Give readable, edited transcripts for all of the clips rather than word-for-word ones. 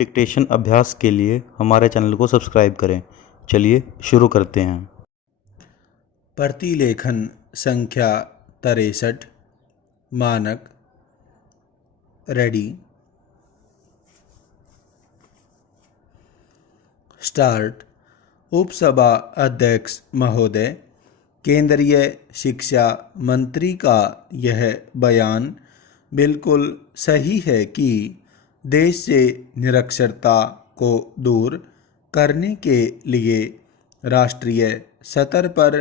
Dictation अभ्यास के लिए हमारे चैनल को सब्सक्राइब करें। चलिए शुरू करते हैं। प्रतिलेखन संख्या 63 मानक रेडी स्टार्ट। उपसभा अध्यक्ष महोदय, केंद्रीय शिक्षा मंत्री का यह बयान बिल्कुल सही है कि देश से निरक्षरता को दूर करने के लिए राष्ट्रीय स्तर पर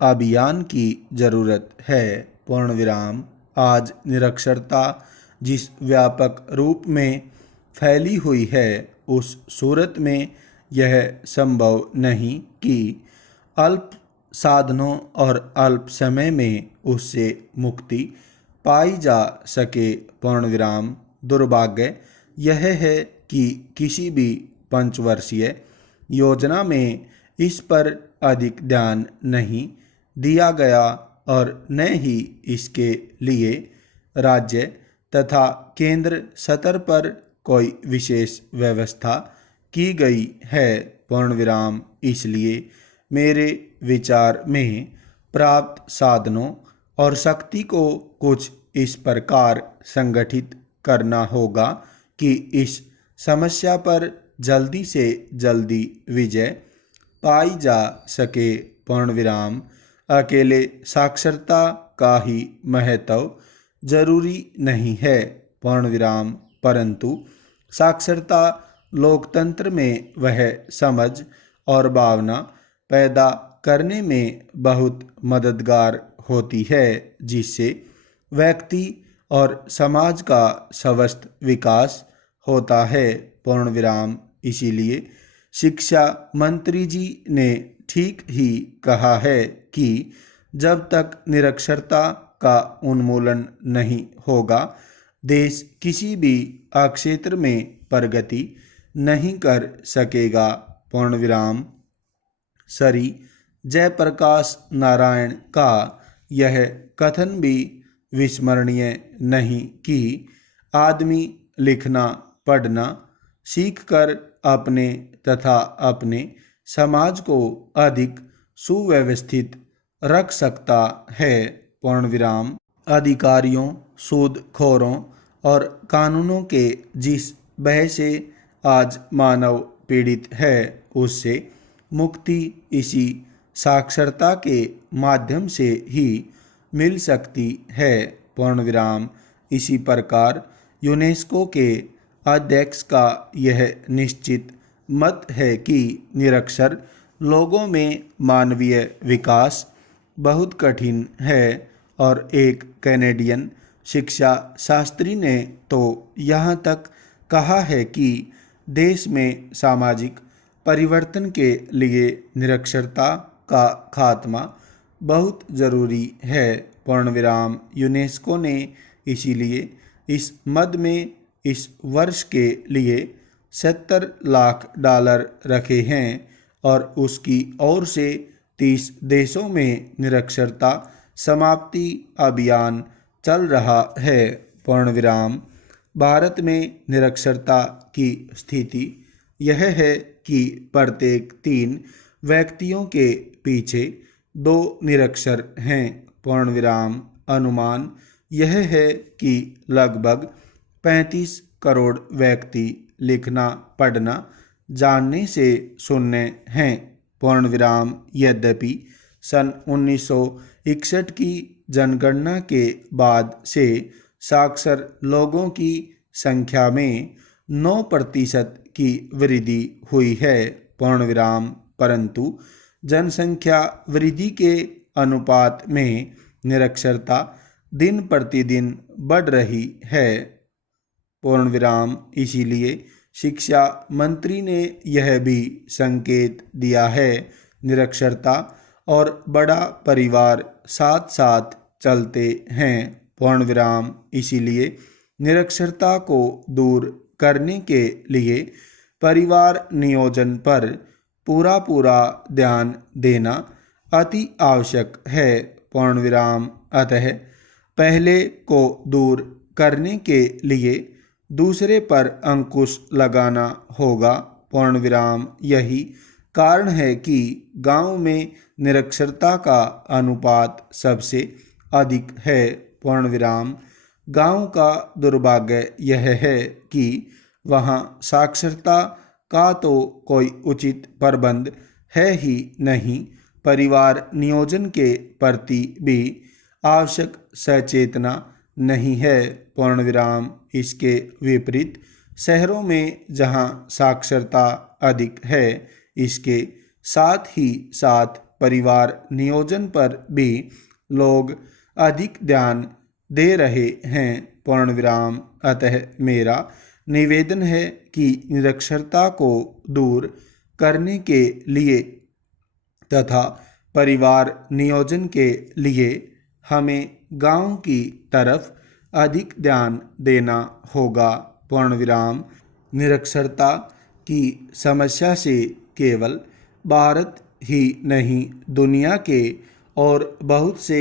अभियान की ज़रूरत है। पूर्णविराम। आज निरक्षरता जिस व्यापक रूप में फैली हुई है, उस सूरत में यह संभव नहीं कि अल्प साधनों और अल्प समय में उससे मुक्ति पाई जा सके। पूर्णविराम। दुर्भाग्य यह है कि किसी भी पंचवर्षीय योजना में इस पर अधिक ध्यान नहीं दिया गया और न ही इसके लिए राज्य तथा केंद्र स्तर पर कोई विशेष व्यवस्था की गई है। पूर्णविराम। इसलिए मेरे विचार में प्राप्त साधनों और शक्ति को कुछ इस प्रकार संगठित करना होगा कि इस समस्या पर जल्दी से जल्दी विजय पाई जा सके। पूर्णविराम। अकेले साक्षरता का ही महत्व जरूरी नहीं है। पूर्णविराम। परंतु साक्षरता लोकतंत्र में वह समझ और भावना पैदा करने में बहुत मददगार होती है जिससे व्यक्ति और समाज का स्वस्थ विकास होता है। पूर्णविराम। इसीलिए शिक्षा मंत्री जी ने ठीक ही कहा है कि जब तक निरक्षरता का उन्मूलन नहीं होगा, देश किसी भी क्षेत्र में प्रगति नहीं कर सकेगा। पूर्णविराम। श्री जयप्रकाश नारायण का यह कथन भी विस्मरणीय नहीं कि आदमी लिखना पढ़ना सीखकर अपने तथा अपने समाज को अधिक सुव्यवस्थित रख सकता है। पूर्णविराम। अधिकारियों, सूदखोरों और कानूनों के जिस भय से आज मानव पीड़ित है, उससे मुक्ति इसी साक्षरता के माध्यम से ही मिल सकती है। पूर्णविराम। इसी प्रकार यूनेस्को के अध्यक्ष का यह निश्चित मत है कि निरक्षर लोगों में मानवीय विकास बहुत कठिन है और एक कैनेडियन शिक्षा शास्त्री ने तो यहाँ तक कहा है कि देश में सामाजिक परिवर्तन के लिए निरक्षरता का खात्मा बहुत ज़रूरी है। पूर्णविराम। यूनेस्को ने इसीलिए इस मद में इस वर्ष के लिए $70 लाख रखे हैं और उसकी ओर से 30 देशों में निरक्षरता समाप्ति अभियान चल रहा है। पूर्णविराम। भारत में निरक्षरता की स्थिति यह है कि प्रत्येक 3 व्यक्तियों के पीछे 2 निरक्षर हैं। पूर्णविराम। अनुमान यह है कि लगभग 35 करोड़ व्यक्ति लिखना पढ़ना जानने से शून्य हैं। पूर्णविराम। यद्यपि सन 1961 की जनगणना के बाद से साक्षर लोगों की संख्या में 9% की वृद्धि हुई है। पूर्णविराम। परंतु जनसंख्या वृद्धि के अनुपात में निरक्षरता दिन प्रतिदिन बढ़ रही है। पूर्णविराम। इसीलिए शिक्षा मंत्री ने यह भी संकेत दिया है, निरक्षरता और बड़ा परिवार साथ साथ चलते हैं। पूर्णविराम। इसीलिए निरक्षरता को दूर करने के लिए परिवार नियोजन पर पूरा ध्यान देना अति आवश्यक है। पूर्णविराम। अतः पहले को दूर करने के लिए दूसरे पर अंकुश लगाना होगा। पूर्ण विराम। यही कारण है कि गांव में निरक्षरता का अनुपात सबसे अधिक है। पूर्ण विराम। गांव का दुर्भाग्य यह है कि वहां साक्षरता का तो कोई उचित प्रबंध है ही नहीं। परिवार नियोजन के प्रति भी आवश्यक सचेतना नहीं है। पूर्ण विराम। इसके विपरीत शहरों में जहां साक्षरता अधिक है, इसके साथ ही साथ परिवार नियोजन पर भी लोग अधिक ध्यान दे रहे हैं। पूर्ण विराम। अतः मेरा निवेदन है कि निरक्षरता को दूर करने के लिए तथा परिवार नियोजन के लिए हमें गांव की तरफ अधिक ध्यान देना होगा। पूर्ण विराम। निरक्षरता की समस्या से केवल भारत ही नहीं, दुनिया के और बहुत से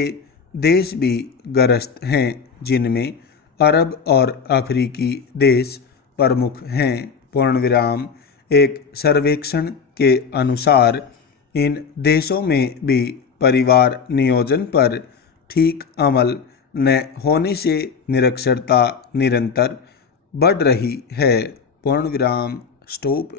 देश भी ग्रस्त हैं, जिनमें अरब और अफ्रीकी देश प्रमुख हैं। पूर्ण विराम। एक सर्वेक्षण के अनुसार इन देशों में भी परिवार नियोजन पर ठीक अमल न होने से निरक्षरता निरंतर बढ़ रही है। पूर्ण विराम। स्टॉप।